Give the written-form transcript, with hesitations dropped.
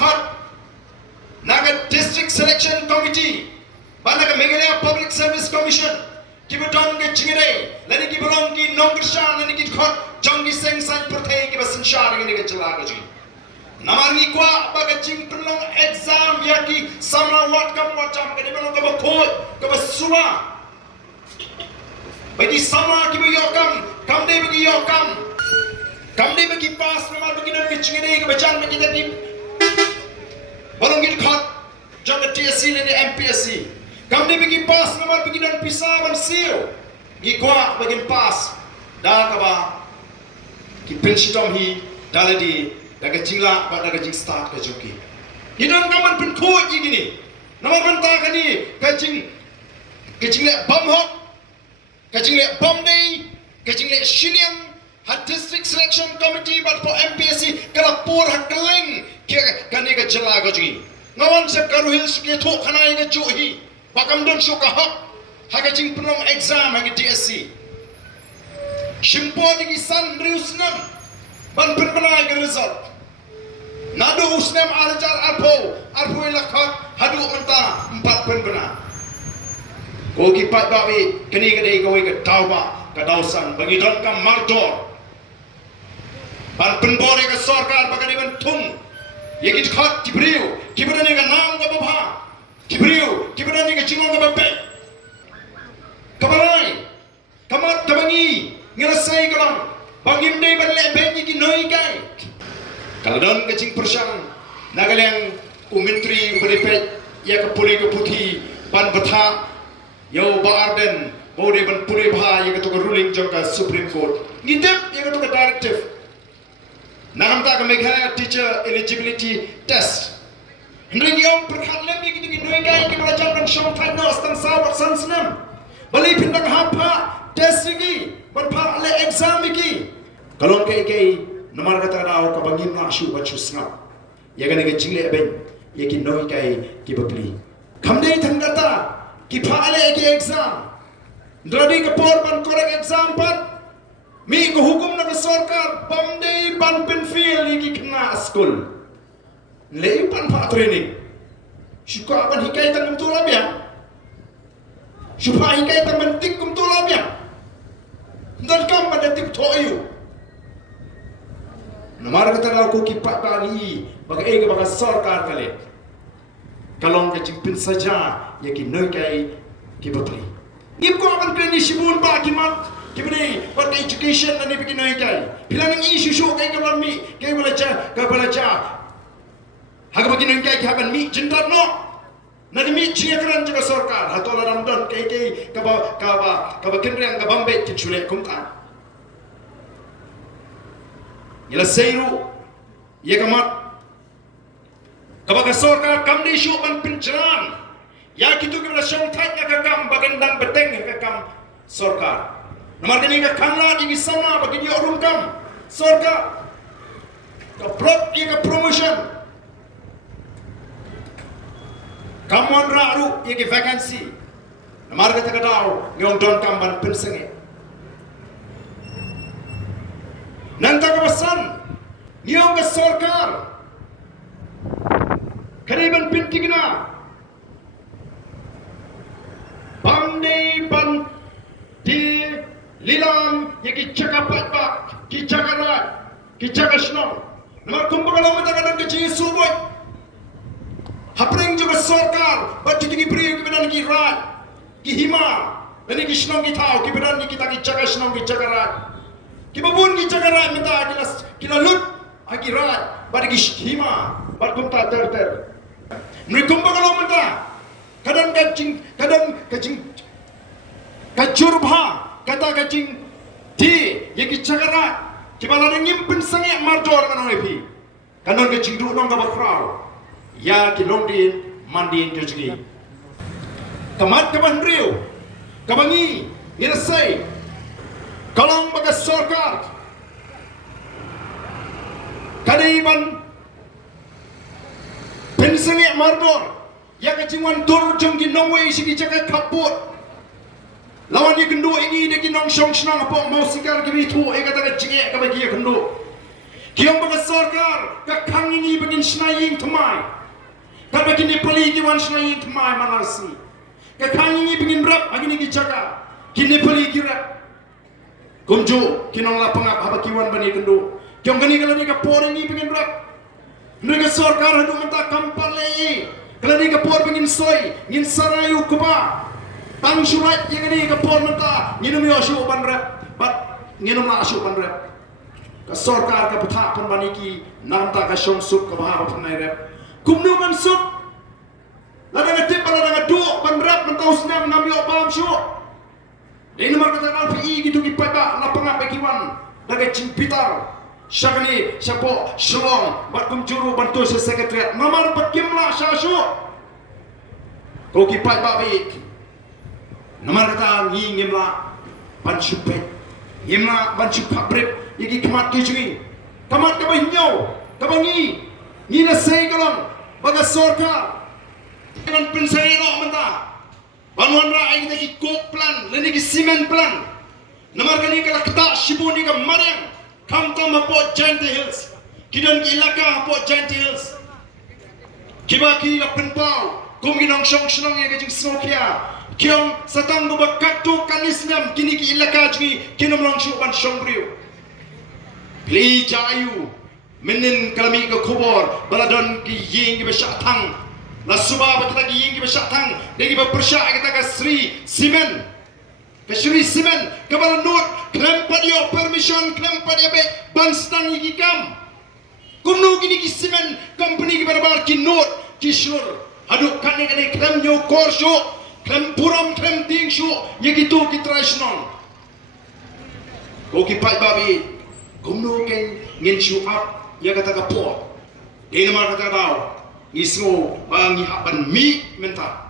khot naga district selection committee banaga Meghalaya Public Service Commission kibadon ke chingre lani ki bolong ki nongrsha lani ki khot jongi seng san prthei ki basin shar ni ke chala ko ji namarni kwa baga ching pelong exam ya ki samna wat kam wacham ke bolong ka khoi ka basuma bagi sama ki yokam kam de bagi yokam kam de bagi pass namar bagi nan ke chingre ke bacan bagi tadi bolong ki khot jong TSC ni MPSC kam de bagi pass namar bagi dan pisa ban seal gi kwa bagi pass da ka ba ki pensitom hi daladi daga jingla ba daga jing start ka joki hidang kaman pen ko ji gini nama banta kani ka jing le bam hok ka jing le bam dei ka jing le shiniam hat district selection committee but for MPSC kala por hakleng ke kani ka jala ka ji ngawan se karu hil ke tho khana ga johi bakam don shu ka hak haga jing pelong exam haga DSC shimpo digi san riusnam ban penai ke result nado usnam arjar arpo ilakhat hadu menta 4 penbena ko ki pat babi keni kadai ko ke tauba ka dausan bagi don kam martor ban penbore ke sarkar bagani ban thung ye ki khat kibriu kibrani ka naam ka baba kibriu kibrani ka chingong ka babe kamalai kamat tabangi ngerasai kalam bangim dei ban le benyi ki noi kai kaladon kecing persang nagaleng ku menteri beripet ya ke puli ke putih ban betha yo ba Ardent bode ban puli bha ya ke to ruling joka Supreme Court ngidep ya ke to directive nagam ta ke Meghalaya teacher eligibility test ndring yom perkhat lem ki ki noi kai ki belajar kan shom thai no stan sawat sansnam bali pindang hapa test gi ban pha le exam gi kalon kai namar kata rao ka bangin na shu bachu snap ya gane ke jingle ben ye ki noi kai ki bapli khamdei thangata ki phale ki exam dradi ka por ban korek exam pat mi ko hukum na sarkar bamdei ban pen feel ki khna school le pan pha training shika ban hikai tan tu la bia shupa hikai tan ban tik kum tu la bia dan kam ban tik thoyu namar kata lau ko ki patani bagai ke bagai sarkar kale kalong ke jimpin saja ya ki noi kai ki bapli ngip ko akan kreni sibun ba ki mat ki bani what education ani bikin noi kai pilang isu shu kai ke mi kai belajar haga bagi noi kai ki haban mi jindrat no nani mi chiakran juga sarkar hatola ramdon kai ka ba kenrang ka bambe ki chule kumta ila seiru ye kamat kabaga sarkar kam ni shu ban pinjaran ya kitu ke bala shong thai ka kam bagandang beteng ka kam sarkar namar ni ka khangla di sana bagi ni orum kam sarkar ka prop ye ka promotion kamon raru ye ki vacancy namar ka takadao ngong don kam ban pinsenge nanta kawasan niong ke sarkar kariban pintigna bamdei ban di lilam yaki cakapat ba ki cakara ki cakasno namar kumbagala mata kadang ke chi suboy hapring juga sarkar bat ki priu ki bedan ki rat ki hima ani ki shnong ki thau ki bedan ki kita ki cakasno ki cakara kibabun ki cakara minta kila lut akirat bagi hima bar kumta ter mrikumba kalau minta kadang kacing kacurba kata kacing di yaki cakara kibala ngim pensangnya marjor kan onepi kanon kacing du nong kabakrau ya kilondin mandin jojgi kamat kaban riu kabangi irasai kalong bagas sarkar kadiban pensenge mardor ya kacingwan tur jongki nongwe isi jaga kaput lawan ni kendo ini de kinong shong snang apa Mawsikar gibi tu kata kacingnya kabagi kendo Kiong baga sarkar ka Khang ini begin Sngi Ïingthymmai. Ka begin Nepali ki wan Sngi Ïingthymmai manasi. Ka Khang ini begin rap agini ki jaga. Ki Nepali ki rap. Kumju kinong la pangap haba kiwan bani kendo. Kiong gani kalau ni ka por ini begin rap. Mereka sarkar hadu menta kampar lei. Kalau ni ka por begin soy, ngin sarayu kuba. Tang surat yang ini ka por menta nginum yo asu ban rap. Bat nginum la asu ban rap. Ka sarkar ka putha pan bani ki namta ka shong sup ka baha pan nai rap. Kumnu man sup. La da tip la da do ban rap menta usnam nam yo bam su. Ini marka tanal pi gitu ki pada la pangap bekiwan daga cimpitar syagani syapo shlong bat kumjuru bantu sekretariat mamar bakimla syashu ko ki pai babi namar kata ngi ngimla ban supet ngimla ban supabrip yiki kemat ki jungi kamat ka bahnyo ka bangi ni na sei kalong baga sorka dengan pensai no menta Banuan rakyat kita ki kok plan, leni ki simen plan. Namar kani kala kata shibu ni ka mariang, kam tam po Giant Hills. Kidan ki ilaka po Giant Hills. Kiba ki ka penpau, kum ki nong shong shnong ye ka jing smokia. Kiong satang go bakatu kanisnam kini ki ilaka jui kinom long shu ban shong briu. Pli jayu, menin kalami ka khobor, baladon ki ying ki beshatang. Nasuba kita lagi yang kita syatang, lagi berpersyak kita ke Sri Simen, ke Sri Simen, ke Balandut, kelempat dia permission, kelempat dia baik, banstang iki kam. Kumnu kini ki Simen, company kita berbar kinut, kishur, haduk kani kani klem nyo korsho, klem puram, klem tingsho, yang itu kita rasional. Kau kipai babi, kumnu ken ngin show up, yang kata kapor, ini mana kata kau. Ismo bang ihaban mi menta